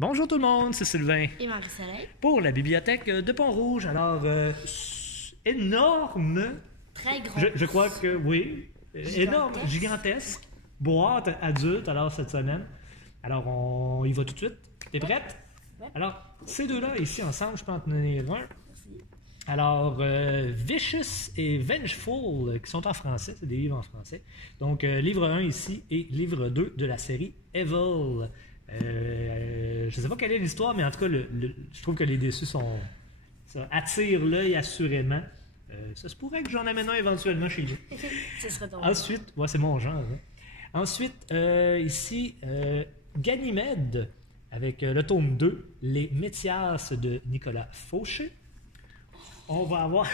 Bonjour tout le monde, c'est Sylvain Et Marie-Soleil. pour la bibliothèque de Pont-Rouge. Alors, énorme, Très gros. je crois que oui, énorme, gigantesque, boîte adulte alors cette semaine. Alors, on y va tout de suite. T'es prête? Ouais. Alors, ces deux-là ici ensemble, je peux en tenir un. Alors, Vicious et Vengeful, qui sont en français, c'est des livres en français. Donc, livre 1 ici et livre 2 de la série Evil. Je ne sais pas quelle est l'histoire, mais en tout cas, je trouve que les dessus ça attire l'œil assurément. Ça se pourrait que j'en amène un éventuellement chez vous. Ce serait ton Ensuite, ouais, c'est mon genre. Hein. Ensuite, ici, Ganymède, avec le tome 2, Les Métias de Nicolas Fauché. On va avoir.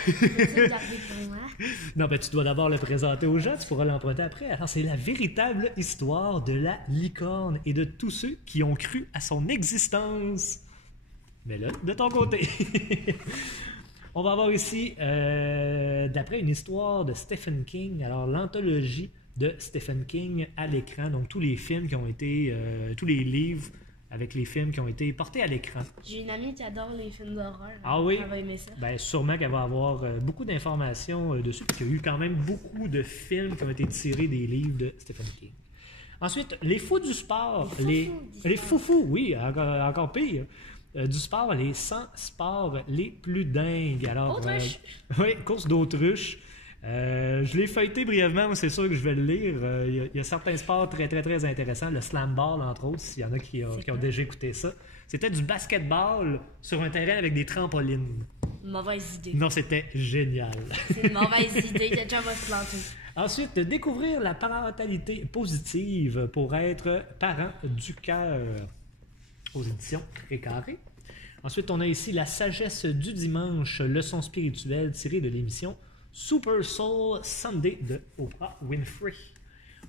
Non, ben tu dois d'abord le présenter aux gens, tu pourras l'emprunter après. Alors, c'est la véritable histoire de la licorne et de tous ceux qui ont cru à son existence. Mais là, de ton côté. On va avoir ici, d'après une histoire de Stephen King, alors l'anthologie de Stephen King à l'écran, donc tous les films qui ont été, tous les livres avec les films qui ont été portés à l'écran. J'ai une amie qui adore les films d'horreur. Ah oui? Elle va aimer ça. Ben, sûrement qu'elle va avoir beaucoup d'informations dessus, parce qu'il y a eu quand même beaucoup de films qui ont été tirés des livres de Stephen King. Ensuite, les fous du sport. Les foufous, oui, encore pire. Du sport, les 100 sports les plus dingues. Alors, Autruche! Oui, course d'autruche. Je l'ai feuilleté brièvement, mais c'est sûr que je vais le lire. Il y a certains sports très, très, très intéressants. Le slam ball, entre autres, s'il y en a qui ont déjà écouté ça. C'était du basketball sur un terrain avec des trampolines. Mauvaise idée. Non, c'était génial. C'est une mauvaise idée. Quelqu'un va se planter. Ensuite, découvrir la parentalité positive pour être parent du cœur aux éditions Carré. Ensuite, on a ici La sagesse du dimanche, leçon spirituelle tirée de l'émission Super Soul Sunday de Oprah Winfrey.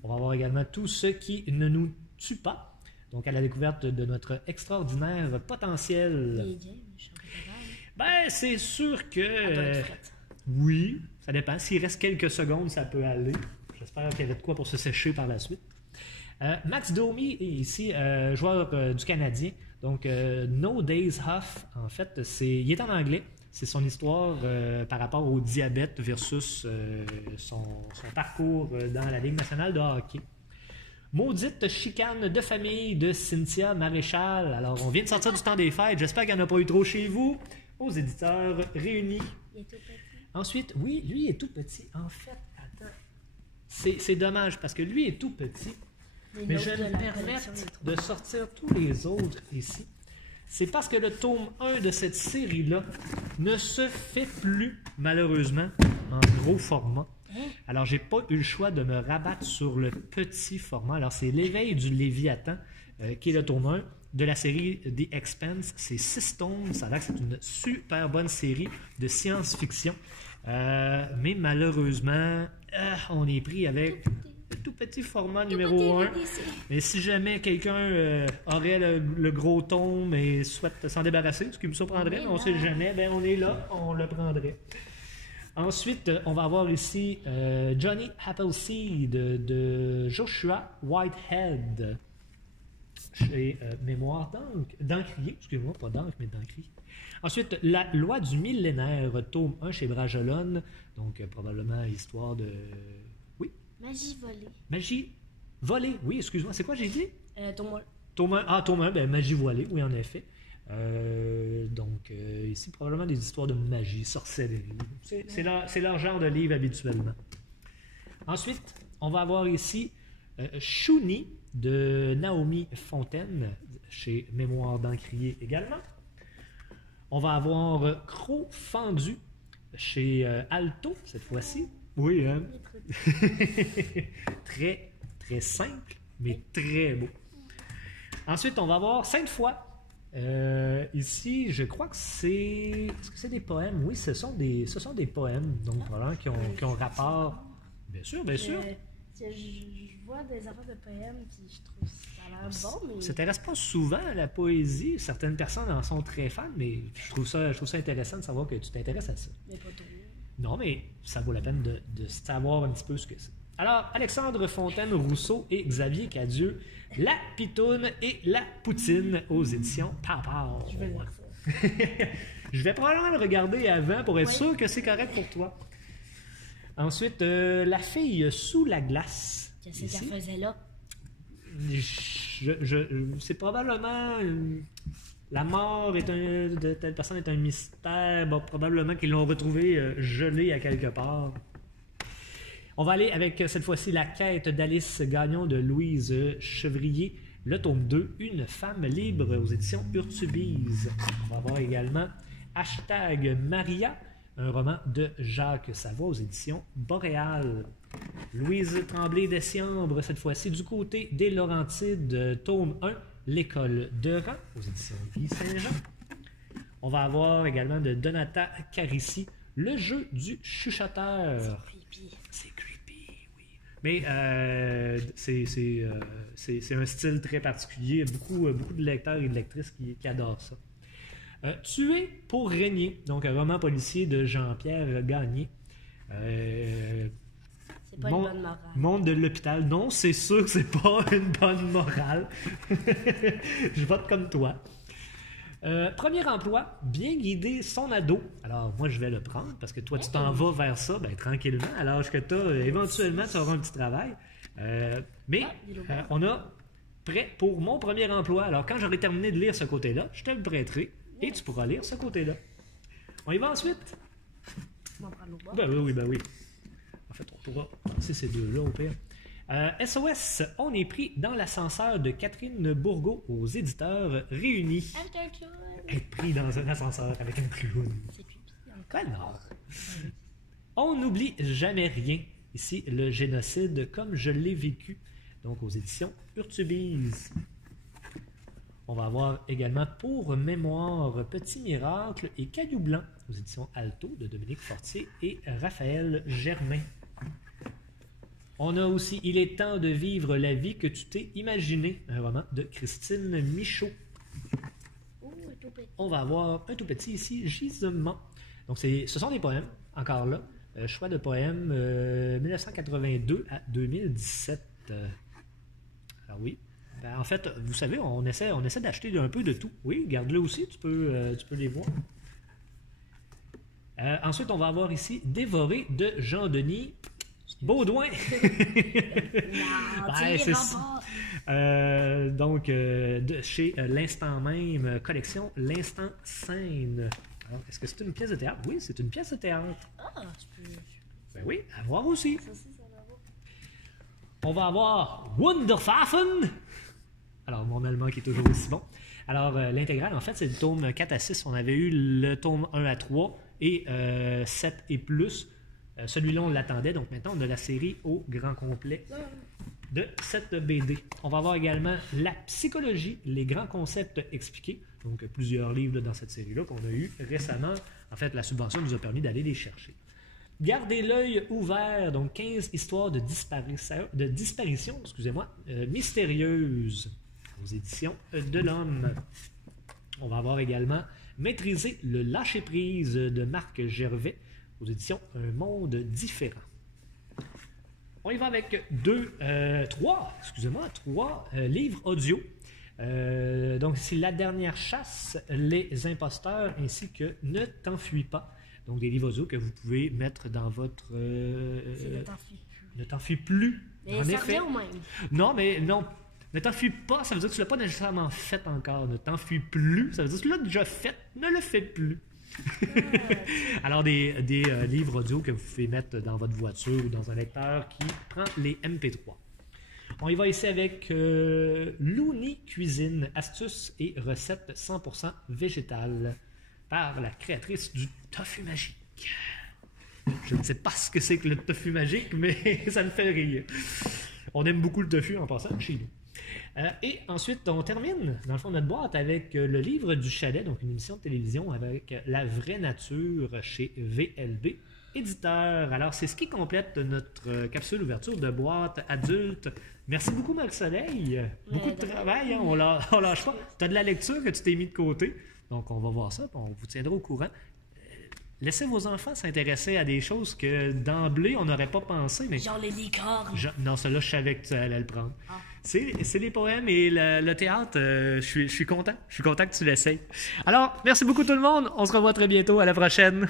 On va voir également Tout ce qui ne nous tue pas, donc à la découverte de notre extraordinaire potentiel. Les games, je suis un peu Ben, c'est sûr que... frette. Oui, ça dépend. S'il reste quelques secondes, ça peut aller. J'espère qu'il y aurait de quoi pour se sécher par la suite. Max Domi est ici, joueur du Canadien. Donc, No Days Off, en fait, il est en anglais. C'est son histoire par rapport au diabète versus son parcours dans la Ligue nationale de hockey. Maudite chicane de famille de Cynthia Maréchal. Alors, on vient de sortir du temps des fêtes. J'espère qu'il n'y en a pas eu trop chez vous. Aux éditeurs réunis. Il est tout petit. Ensuite, oui, lui est tout petit. En fait, attends. C'est dommage parce que lui est tout petit. Mais je me permets de sortir tous les autres ici. C'est parce que le tome 1 de cette série-là ne se fait plus, malheureusement, en gros format. Alors, j'ai pas eu le choix de me rabattre sur le petit format. Alors, c'est L'éveil du Léviathan, qui est le tome 1 de la série The Expanse. C'est 6 tomes. Ça a l'air que c'est une super bonne série de science-fiction. Mais malheureusement, on est pris avec le tout petit format numéro 1. Mais si jamais quelqu'un aurait le gros tome et souhaite s'en débarrasser, ce qui me surprendrait, mais on ne sait jamais, ben on est là, on le prendrait. Ensuite, on va avoir ici Johnny Appleseed de Joshua Whitehead chez Mémoire d'Encrier, excusez-moi, pas d'encre, mais d'Encrier. Ensuite, La loi du millénaire, tome 1 chez Bragelonne, donc probablement histoire de... Oui? Magie volée. Magie volée, oui, excuse-moi, c'est quoi j'ai dit? Tome 1. Tome 1, ben magie voilée, oui, en effet. Ici, probablement des histoires de magie, sorcellerie. C'est leur genre de livre habituellement. Ensuite, on va avoir ici Shuni de Naomi Fontaine, chez Mémoire d'Encrier également. On va avoir Croc fendu chez Alto, cette fois-ci. Oui, hein? Très, très simple, mais très beau. Ensuite, on va avoir Sainte-Foy. Ici, je crois que c'est... Est-ce que c'est des poèmes? Oui, ce sont des poèmes, donc vraiment qui ont rapport... Bien sûr, bien sûr. Je vois des affaires de poèmes, puis je trouve ça a l'air bon, mais... Ça s'intéresse pas souvent à la poésie. Certaines personnes en sont très fans, mais je trouve ça intéressant de savoir que tu t'intéresses à ça. Mais pas trop. Non, mais ça vaut la peine de savoir un petit peu ce que c'est. Alors, Alexandre Fontaine-Rousseau et Xavier Cadieux, La Pitoune et la Poutine aux éditions Pow. Je vais voir ça. Je vais probablement le regarder avant pour être sûr que c'est correct pour toi. Ensuite, La fille sous la glace. Qu'est-ce qu'elle faisait là? C'est probablement... la mort de telle personne est un mystère. Bon, probablement qu'ils l'ont retrouvé gelé à quelque part. On va aller avec, cette fois-ci, La quête d'Alice Gagnon de Louise Chevrier, le tome 2, Une femme libre aux éditions Urtubise. On va avoir également Hashtag Maria, un roman de Jacques Savoie aux éditions Boréal. Louise Tremblay d'Essiambre, cette fois-ci, du côté des Laurentides, tome 1, L'école de rang aux éditions Guy Saint-Jean. On va avoir également de Donata Carissi, Le jeu du chuchoteur. C'est creepy, oui. Mais c'est un style très particulier. Beaucoup de lecteurs et de lectrices qui adorent ça. Tuer pour régner, donc un roman policier de Jean-Pierre Gagné. C'est pas une bonne morale. Monde de l'hôpital. Non, c'est sûr que c'est pas une bonne morale. Je vote comme toi. Premier emploi, bien guider son ado. Alors, moi, je vais le prendre parce que toi, tu t'en vas vers ça tranquillement. À l'âge que tu as, éventuellement, tu auras un petit travail. Mais on a prêt pour mon premier emploi. Alors, quand j'aurai terminé de lire ce côté-là, je te le prêterai et tu pourras lire ce côté-là. On y va ensuite? Ben oui. En fait, on pourra passer ces deux-là au pire. SOS, on est pris dans l'ascenseur de Catherine Bourgault aux éditeurs réunis. Avec un clown. Être pris dans un ascenseur avec un clown. C'est creepy. Alors, on n'oublie jamais rien. Ici, le génocide comme je l'ai vécu. Donc, aux éditions Urtubise. On va avoir également Pour mémoire, Petit miracle et Caillou blanc aux éditions Alto de Dominique Fortier et Raphaël Germain. On a aussi Il est temps de vivre la vie que tu t'es imaginé, un roman de Christine Michaud. On va avoir un tout petit ici, Gisement. Donc ce sont des poèmes, encore là. Choix de poèmes 1982 à 2017. Alors oui. Ben, en fait, vous savez, on essaie d'acheter un peu de tout. Oui, garde-le aussi, tu peux les voir. Ensuite, on va avoir ici Dévoré de Jean-Denis Baudouin. C'est ça. Donc, chez l'Instant Même, collection L'Instant Scène. Alors, est-ce que c'est une pièce de théâtre? Oui, c'est une pièce de théâtre. Ah, tu peux... Ben oui, à voir aussi. Ça va voir. On va avoir Wunderpfaffen. Alors, mon allemand qui est toujours aussi bon. Alors, l'intégrale, en fait, c'est le tome 4 à 6. On avait eu le tome 1 à 3 et 7 et plus. Celui-là, on l'attendait. Donc, maintenant, on a la série au grand complet de cette BD. On va avoir également La psychologie, les grands concepts expliqués. Donc, plusieurs livres dans cette série-là qu'on a eu récemment. En fait, la subvention nous a permis d'aller les chercher. Gardez l'œil ouvert, donc 15 histoires de disparition mystérieuse aux éditions de l'Homme. On va avoir également Maîtriser le lâcher-prise de Marc Gervais aux éditions Un monde différent. On y va avec trois livres audio. Donc, c'est La dernière chasse, Les imposteurs, ainsi que Ne t'enfuis pas. Donc, des livres audio que vous pouvez mettre dans votre... Ne t'enfuis plus. Mais en ça effet. revient au même. Non, mais non. Ne t'enfuis pas, ça veut dire que tu ne l'as pas nécessairement fait encore. Ne t'enfuis plus, ça veut dire que tu l'as déjà fait. Ne le fais plus. Alors, des livres audio que vous pouvez mettre dans votre voiture ou dans un lecteur qui prend les MP3. On y va ici avec Looney Cuisine, astuces et recettes 100% végétales par la créatrice du tofu magique. Je ne sais pas ce que c'est que le tofu magique, mais ça me fait rire. On aime beaucoup le tofu en passant chez nous. Et ensuite, on termine, dans le fond de notre boîte, avec le livre du chalet, donc une émission de télévision avec La vraie nature chez VLB Éditeur. Alors, c'est ce qui complète notre capsule ouverture de boîte adulte. Merci beaucoup, Marc-Soleil. Beaucoup de travail, hein? On lâche pas. Tu as de la lecture que tu t'es mis de côté. Donc, on va voir ça, puis on vous tiendra au courant. laissez vos enfants s'intéresser à des choses que d'emblée, on n'aurait pas pensé. Mais genre les licornes. Non, celui-là, je savais que tu allais le prendre. Ah. C'est les poèmes et le théâtre. Je suis content. Je suis content que tu l'essayes. Alors, merci beaucoup tout le monde. On se revoit très bientôt. À la prochaine.